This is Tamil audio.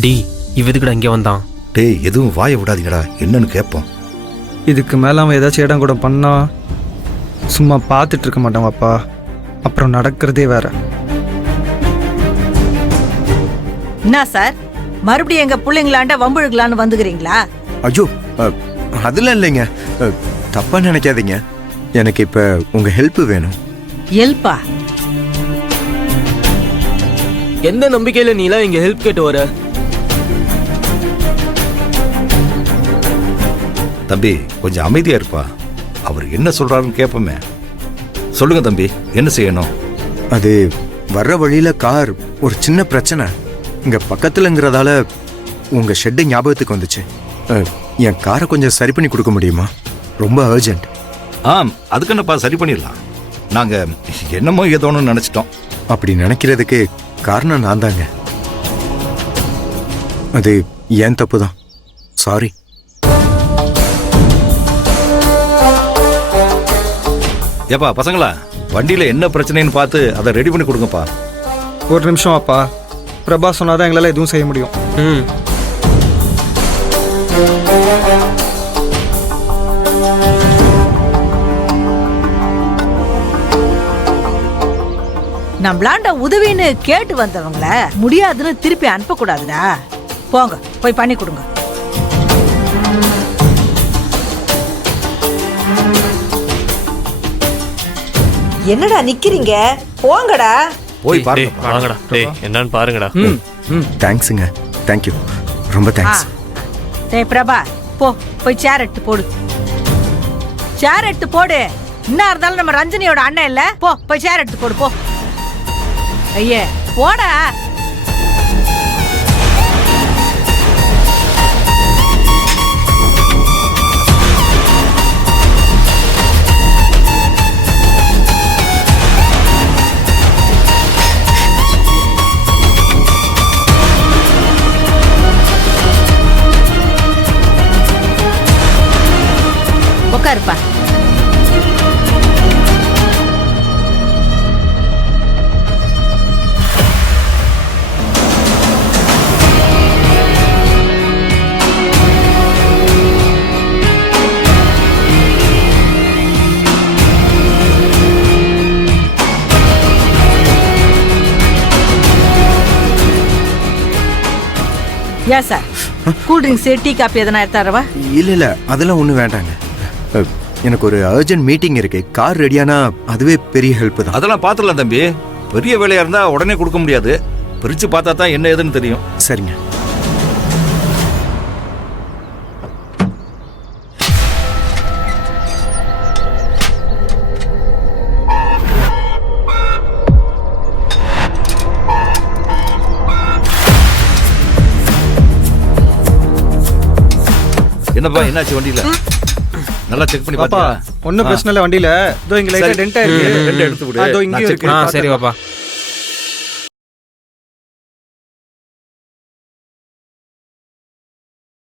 டி இவதுக்குடா இங்கே வந்தான். டேய் எதுவும் வாயை விடாதீங்கடா, என்னன்னு கேட்போம். இதுக்கு மேலே அவன் ஏதாச்சும் இடம் கூட பண்ணா சும்மா பார்த்துட்டு இருக்க மாட்டான் அப்பா. அப்புறம் நடக்கிறதே வேற. என்ன சார், மறுபடியும் எங்க பிள்ளைங்களாண்ட வம்புழுக்கலான்னு வந்துக்கிறீங்களா? ஐயோ அதெல்லாம் இல்லைங்க, தப்பா நினைக்காதீங்க. எனக்கு இப்ப உங்க ஹெல்ப் வேணும். ஹெல்ப்பா? எந்த நம்பிக்கையில நீலாம் இங்க ஹெல்ப் கேட்டு வர? தம்பி கொஞ்சம் அமைதியா இருப்பா, அவர் என்ன சொல்றாருன்னு கேட்போமே. சொல்லுங்க தம்பி, என்ன செய்யணும்? அது வர்ற வழியில கார் ஒரு சின்ன பிரச்சனை. இங்க பக்கத்துலங்கிறதால உங்க ஷெட்டு ஞாபகத்துக்கு வந்துச்சு. என் காரை கொஞ்சம் சரி பண்ணி கொடுக்க முடியுமா? ரொம்ப அர்ஜென்ட். அதுக்கு என்னப்பா, சரி பண்ணிடலாம். நாங்க என்னமோ ஏதோன்னு நினைச்சிட்டோம். அப்படி நினைக்கிறதுக்கு காரணம் நான் தாங்க. அது ஏன் தப்பு தான். சாரி. ஏப்பா பசங்களா, வண்டியில என்ன பிரச்சனைன்னு பார்த்து அதை ரெடி பண்ணி கொடுங்கப்பா. ஒரு நிமிஷம் அப்பா. பிரபா சொன்னாதான் எங்களால் எதுவும் செய்ய முடியும். நம்மளாண்ட உதவின்னு கேட்டு வந்தவங்கள முடியாதுன்னு திருப்பி அனுப்ப கூடாதுடா. போங்க போய் பண்ணி கொடுங்க. என்னடா நிக்கிறீங்க? போங்கடா. போய் பாருங்க. வாங்கடா. டேய் என்னன்னு பாருங்கடா. தேங்க்ஸுங்க. தேங்க்யூ, ரொம்ப தேங்க்ஸ். டேய் பிரபா, போய் சேர் எடுத்து போடு. சேர் எடுத்து போடு. என்ன இருந்தாலும் நம்ம ரஞ்சனியோட அண்ணன் இல்ல? போய் சேர் எடுத்து போடு. போ ஐயே, போடா. உட்காருப்பா. ஏன் sir, cool drinks tea coffee எதனா எடுத்தாரவா? இல்ல அதெல்லாம் ஒன்றும் வேண்டாங்க. எனக்கு ஒரு அர்ஜென்ட் மீட்டிங் இருக்கு. கார் ரெடியானா அதுவே பெரிய ஹெல்ப் தான். அதெல்லாம் பார்த்துடலாம் தம்பி. பெரிய வேலையா இருந்தா உடனே கொடுக்க முடியாது. பிரிச்சு பார்த்தா தான் என்ன ஏதுன்னு தெரியும். சரிங்க. என்னப்பா, என்னாச்சு வண்டியில? நல்லா செக் பண்ணி பாப்பா பாப்பா. ஒன்றும் பிரச்சனை இல்லை. வண்டியில இதோ இங்க லைட்டா டென்ட் ஆயிருக்கு. ரெண்டு எடுத்து விடு. அதோ இங்கே இருக்கு. சரி பாப்பா.